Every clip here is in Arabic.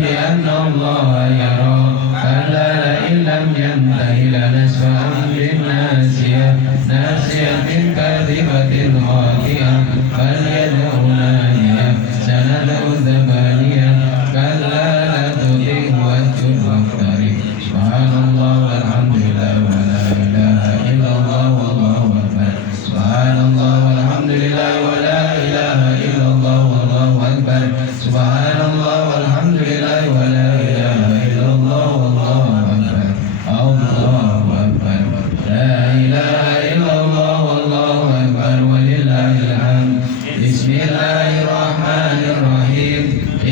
بأن الله يرى كلا لئن لم ينته لنسفعا بالناصية ناصية كاذبة خاطئة فليدع نادية سندع الزبانية كلا لا تطعه واسجد واقترب سبحان الله والحمد لله ولا إله إلا الله والله أكبر سبحان الله والحمد لله ولا إله إلا الله والله أكبر سبحان الله والحمد لله ولا إله إلا الله والله أكبر الله أكبر لا إله إلا الله والله أكبر ولله الحمد بسم الله الرحمن الرحيم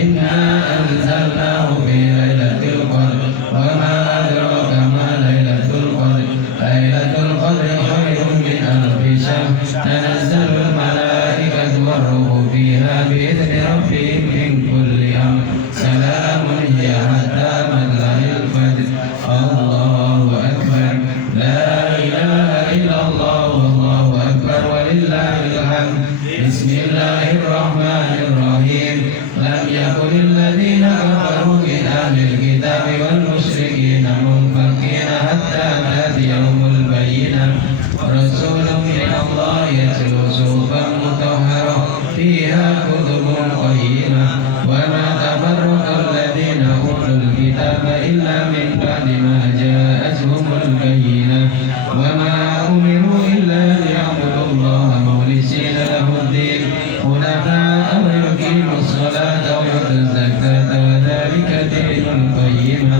إنا أنزلناه في ليلة القدر وما أدراك ما ليلة القدر ليلة القدر خير من ألف شهر تنزل الملائكة والروح فيها بإذن ربهم من كل أمر سلام هي حتى مطلع الفجر الله أكبر لا إله إلا الله والله أكبر ولله الحمد بسم الله الرحمن الرحيم لم يكن الذين كفروا من أهل الكتاب والمشركين منفكين حتى تأتيهم البينة رسول من الله يتلو صحفا مطهرة فيها كتب قيمة وما تفرق الذين أوتوا الكتاب إلا من بعد ما جاءتهم البينة وما أمروا إلا ليعبدوا الله مخلصين له الدين حنفاء ويقيموا الصلاة ويؤتوا الزكاة وذلك دين القيمة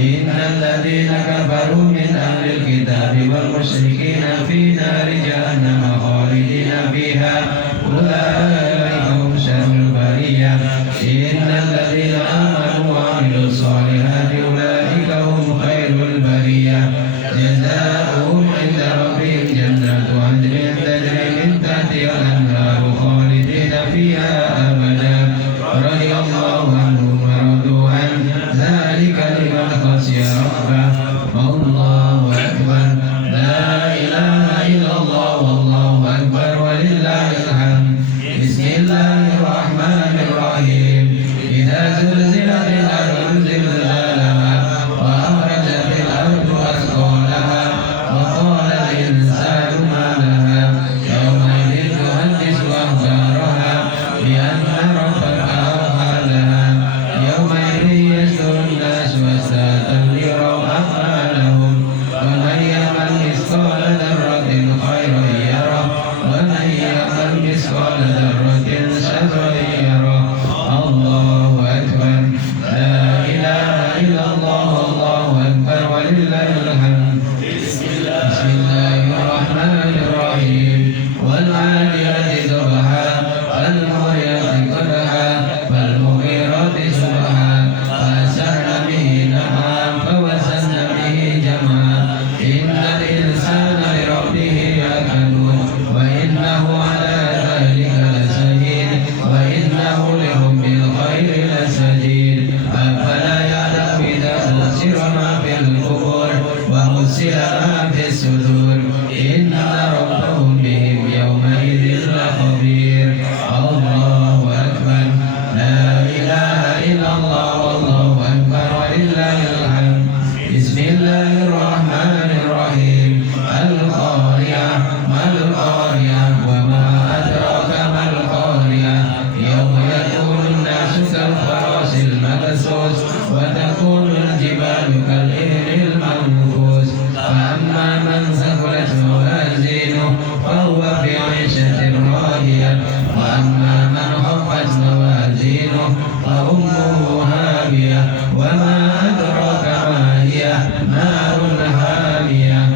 إن الذين كفروا من أهل الكتاب والمشركين في نار جهنم خالدين فيها أولئك هم شر البرية إن الذين آمنوا وعملوا الصالحات أولئك هم خير البرية جزاؤهم عند ربهم جنات عدن تجري من تحتها الأنهار خالدين فيها أبدا رضي الله عنهم ورضوا عنه ذلك لمن خشي ربه الله أكبر لا إله إلا الله والله أكبر ولله الحمد بسم الله الرحمن الرحيم إذا زلزلت الأرض زلزالها وأخرجت الأرض أثقالها وقال الإنسان ما لها يومئذ تحدث أخبارها بأن ربك أوحى لها يومئذ يصدر الناس أشتاتا ليروا أعمالهم ومن يعمل مثقال ذرة خيرا يره ومن يعمل مثقال ذرة شرا يره الله أكبر لا إله إلا الله والله أكبر ولله الحمد بسم الله الرحمن الرحيم والعاديات ضبحا فالموريات قدحا فالمغيرات صبحا فأسرن به نقعا فوسن به جمعا إن الإنسان لربه لكنود وإنه على ذلك لشهيد وإنه لحب الخير لشديد أفلا يعلم إذا بشر ما في القبور وحصل ما في الصدور إن ربهم بهم يومئذ لخبير الله أكبر لا إله إلا الله والله أكبر ولله الحمد بسم الله الرحمن الرحيم القارعة ما القارعة وما أدراك ما القارعة يوم يكون الناس كالفراش المبثوث وتكون الجبال كالإهل المنفوش فأما من ثقلت موازينه فهو في عيشة راضية وأما من خفت موازينه فأمه هاوية وما أدراك ما هي نار حامية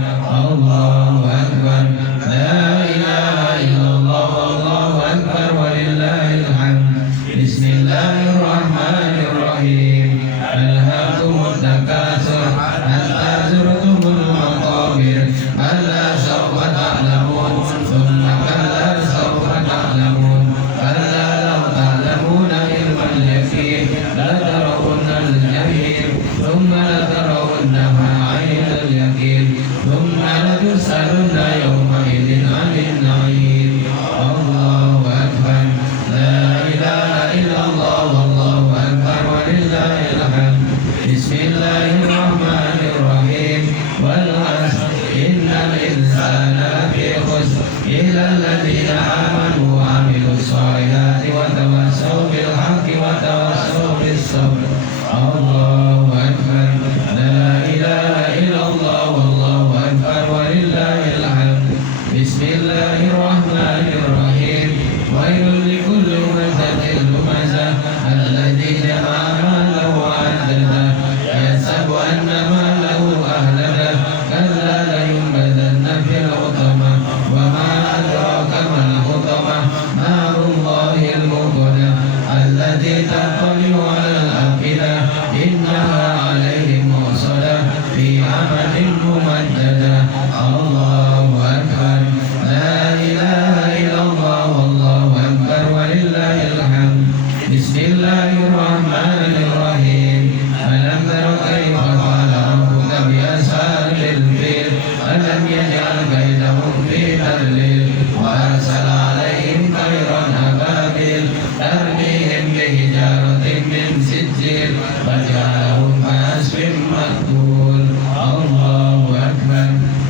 الله أكبر لا إله إلا الله والله أكبر ولله الحمد بسم الله الرحمن الرحيم ألهاكم التكاثر حتى زرتم المقابر كلا سوف تعلمون ثم كلا سوف تعلمون كلا لو تعلمون علم اليقين لترون الجحيم ثم لترونها عين اليقين ثم لتسألن يومئذ عن النعيم الله أكبر لا إله إلا الله ترميهم بحجارة من سجيل فجعلهم كعصف مأكول الله أكبر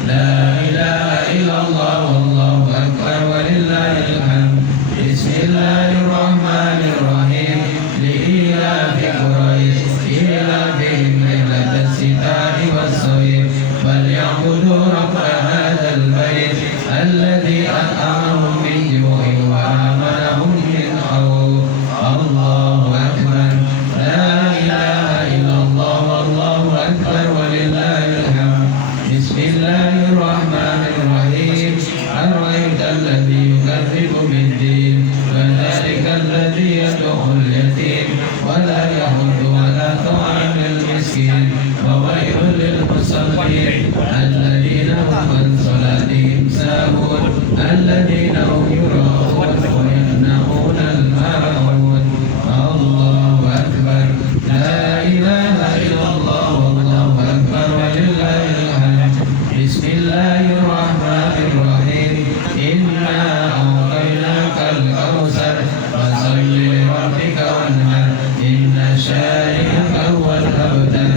لا إله إلا الله والله أكبر ولله الحمد بسم الله الرحمن الرحيم لإيلاف قريش إيلافهم رحلة الشتاء والصيف فليعبدوا رب هذا البيت الذي أطعمهم من جوع وآمنهم من خوف الله أكبر لا إله إلا الله والله أكبر ولله الحمد بسم الله الرحمن الرحيم أرأيت الذي يكذب بالدين فذلك الذي يدعو اليتيم ولا يحض على طعام المسكين وويل للمصلين الذين هم عن صلاتهم ساهون الذين هم يراءون ويمنعون الماعون الله أكبر لا إله إلا الله والله أكبر ولله الحمد بسم الله الرحمن الرحيم إنا أعطيناك الكوثر فصل لربك وانحر إن شانئك هو الأبتر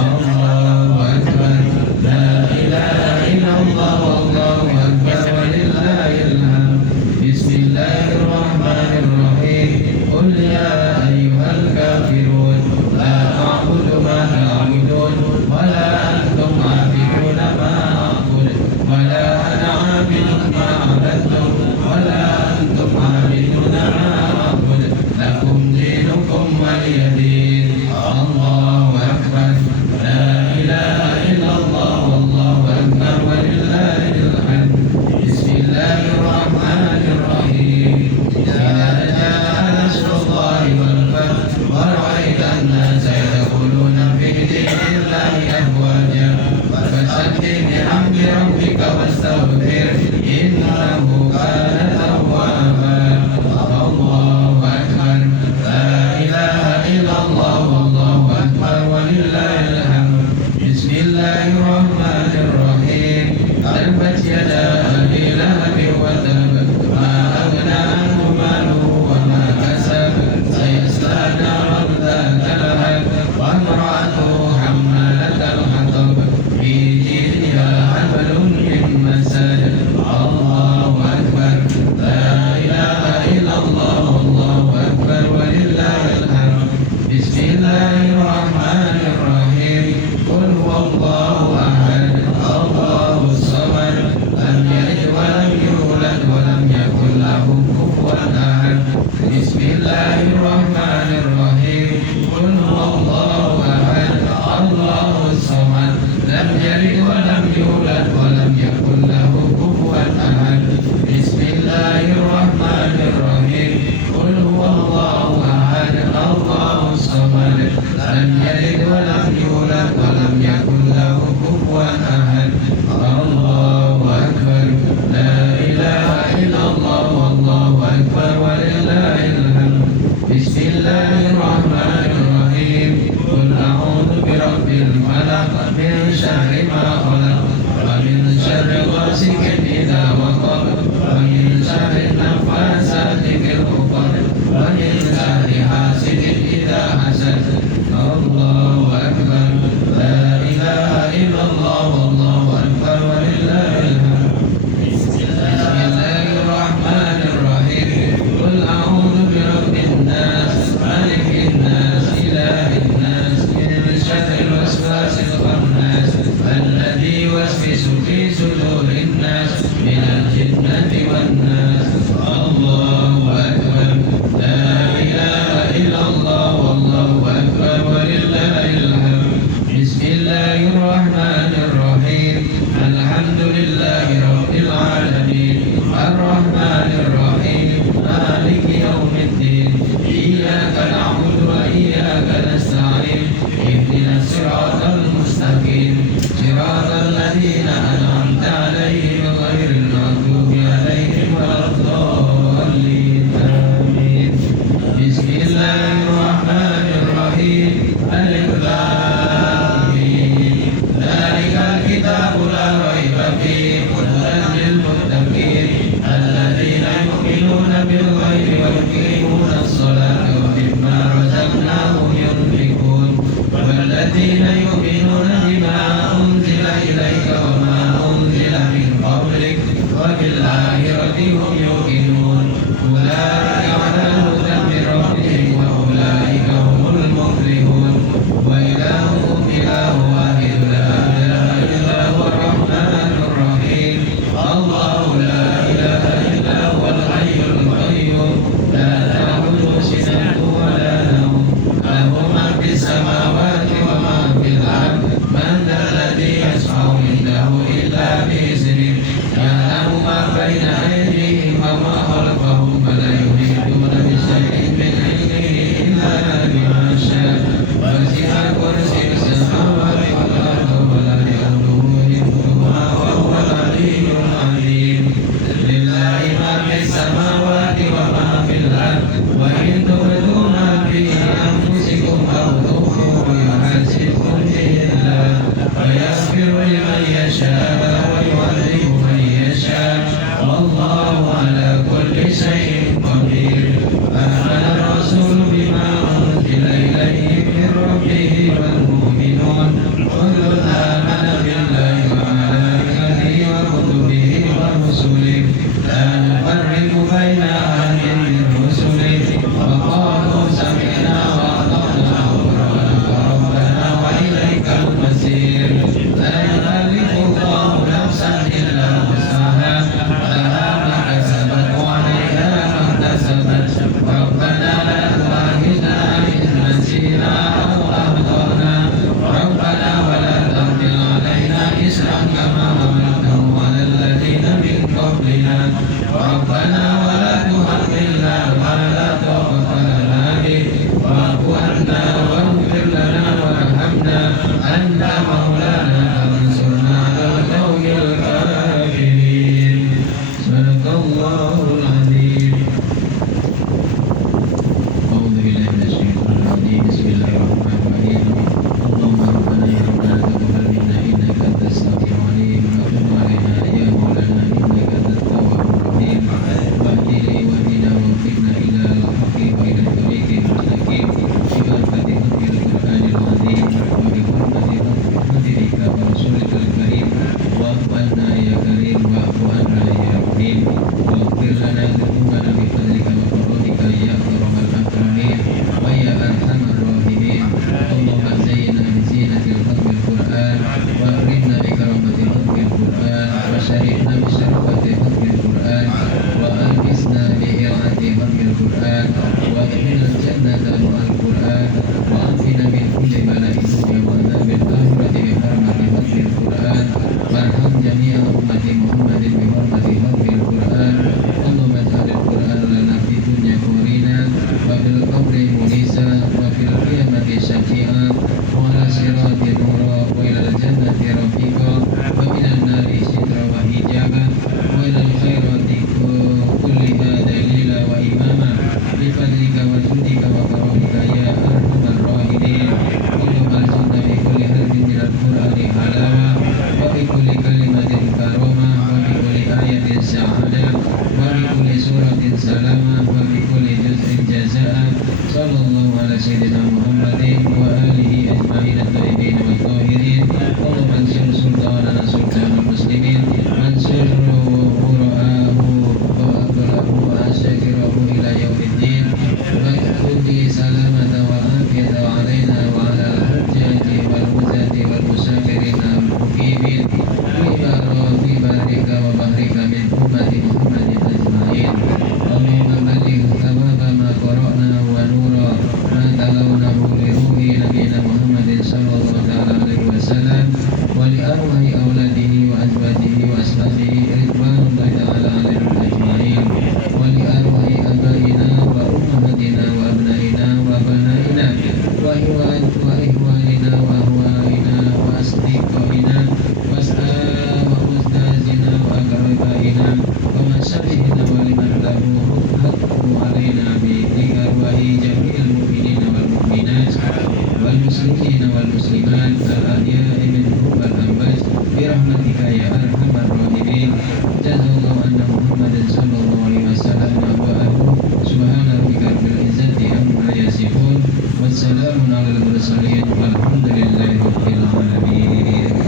الله أكبر لا إله إلا الله والله أكبر ولله الحمد بسم الله الرحمن الرحيم قل يا أيها الكافرون لا أعبد ما تعبدون ولا أنتم عابدون ما أعبد ولا أنا عابد ما عبدتم ولا أنتم عابدون ما أعبد لكم دينكم ولي دين الله أكبر لا إله إلا الله والله أكبر ولله الحمد بسم الله الرحمن الرحيم إذا جاء نصر الله والفتح ورأيت الناس يدخلون في دين الله أفواجا فسبح بحمد ربك واستغفر إنه كان توابا الله أكبر لا إله إلا الله والله أكبر ولله الحمد بسم الله الرحمن الرحيم تبت يدا أبي لهب وتب ما أغنى عنه ماله وما كسب سيصلى نارا ذات لهب وامرأته حمالة الحطب في جيدها حبل من مسد الله أكبر لا إله إلا الله والله أكبر ولله الحمد بسم الله الرحمن الرحيم قل هو الله أحد الله الصمد لم يلد ولم يولد ولم يكن له كفوا أحد بسم الله الرحمن الرحيم قل هو الله أحد الله الصمد لم يلد ولم يولد ولم يكن له كفوا أحد بسم الله الرحمن الرحيم قل هو الله أحد الله الصمد لم يلد ولم يولد ولم يكن له كفوا أحد الله أكبر لا إله إلا الله والله أكبر ولله الحمد بسم الله الرحمن الرحيم قل أعوذ برب الفلق من شر ما خلق ومن شر غاسق إذا وقب ومن شر النفاثات في العقد ومن شر حاسد إذا حسد الله أكبر لا إله إلا الله والله أكبر ولله الحمد بسم الله الرحمن الرحيم قل أعوذ برب الناس ملك الناس إله الناس من شر الوسواس الخناس الذي يوسوس في صدور الناس من الجنة والناس الله أكبر لا إله إلا الله والله أكبر ولله الحمد بسم الله الرحمن الرحيم الحمد لله رب العالمين الرحمن الرحيم مالك يوم الدين إياك نعبد وإياك نستعين اهدنا الصراط المستقيم صراط الذين أنعمت عليهم غير المغضوب عليهم ولا الضالين آمين بسم الله الرحمن الرحيم ألف لام ميم ذلك الكتاب لا ريب فيه هدى للمتقين الذين يؤمنون بالغيب ويقيمون الصلاة الذين يؤمنون بما أنزل إليك وما أنزل من قبلك وبالآخرة هم يوقنون أولئك على هدى من ربهم وأولئك هم المفلحون وإلهكم إله واحد لا إله إلا هو الرحمن الرحيم الله لا إله إلا هو الحي القيوم لا تأخذه سنة ولا نوم له ما في السماوات وما في الأرض من ذا الذي يشفع عنده إلا بإذنه يعلم ما بين أيديهم وما خلفهم ولا يحيطون بشيء من علمه إلا بما شاء وسع كرسيه السماوات والأرض ولا يؤوده حفظهما وهو العلي العظيم لله ما في السماوات وما في الأرض وإن تبدوا ما في أنفسكم أو تخفوه يحاسبكم به الله فيغفر لمن يشاء ويعذب من يشاء والله على كل شيء قدير آمن الرسول بما أنزل إليه من ربه والمؤمنون كل آمن بالله وملائكته وكتبه ورسله لا نفرق بين أحد من رسله وقالوا سمعنا وأطعنا غفرانك ربنا وإليك المصير لا يكلف الله نفسا إلا وسعها لها ما كسبت وعليها ما اكتسبت ربنا لا تؤاخذنا إن نسينا أو أخطأنا ربنا ولا تحمل علينا إصرا كما حملته على الذين من قبلنا ربنا ولا تحملنا ما لا طاقة لنا به واعف عنا واغفر لنا وارحمنا أنت مولانا فانصرنا على القوم الكافرين صدق الله العظيم أعوذ بالله من الشيطان الرجيم بسم الله الرحمن الرحيم اللهم ربنا يا ربنا تقبل منا إنك أنت السميع العليم وتب علينا يا مولانا إنك أنت التواب الرحيم واهدنا واهدنا ووفقنا إلى الحق وإلى الطريق المستقيم ببركة ختم القرآن العظيم وبحرمة نبيك ورسولك الكريم واعف عنا يا كريم واعف عنا يا رحيم واغفر لنا ذنوبنا بفضلك وكرمك يا أكرم الأكرمين ويا أرحم الراحمين اللهم زينا بزينة ختم القرآن وأكرمنا بكرامة ختم القرآن وشرفنا بشرفة ختم القرآن وألبسنا بإرعة ختم القرآن وادخلنا الجنة مع القرآن وعافنا من كل بلاء الدنيا وعذاب الآخرة بحرمة ختم القرآن وارحم جميع أمة محمد بحرمة ختم القرآن اللهم اجعل القرآن لنا في الدنيا قرينا وفي القبر منيسا وفي القيامة شفيعا وعلى الصراط نورا وإلى الجنة رفيقا ومن النار سترا وحجابا وإلى الخيرات كلها دليلا وإماما بفضلك وجودك وكرمك يا أرحم الراحمين اللهم ارزقنا بكل حرف من القرآن حلاوة وبكل كلمة كرامة وبكل آية سعادة وبكل سورة سلامة وبكل جزء جزاء صلى الله على سيدنا محمد وآله أجمعين الطيبين والطاهرين اللهم انصر سلطاننا سلطان المسلمين وانصر قراءه وأقرأه وأشاكره إلى يوم الدين واكتب به سلامة وعافية علينا وعلى الحجاج والغزاة والمسافرين المقيمين في برك وبحرك من أمة محمد أجمعين اللهم بلغ ثواب ما قرأنا ونورا ما تلونه لروح نبينا محمد صلى الله عليه وسلم ولأرواح أولاده وأزواجه وأصحابه رضوان الله تعالى عليهم أجمعين ولأرواح آبائنا وأمهاتنا وأبنائنا وبنائنا وإخواننا وأهوائنا وأصدقائنا وأستاذنا وأقربائنا ومشايخنا ولمن له حق علينا بأرواح جميع المؤمنين والمؤمنات والمسلمين والمسلمات الأحياء منهم والأموات برحمتك يا أرحم الراحمين جزا الله أن محمدا صلى الله عليه وسلم وأهله سبحان ربك رب العزة عما يصفون yasifun. Wassalamun ala al-mursalin. Walhamdulillahi rabbil alamin.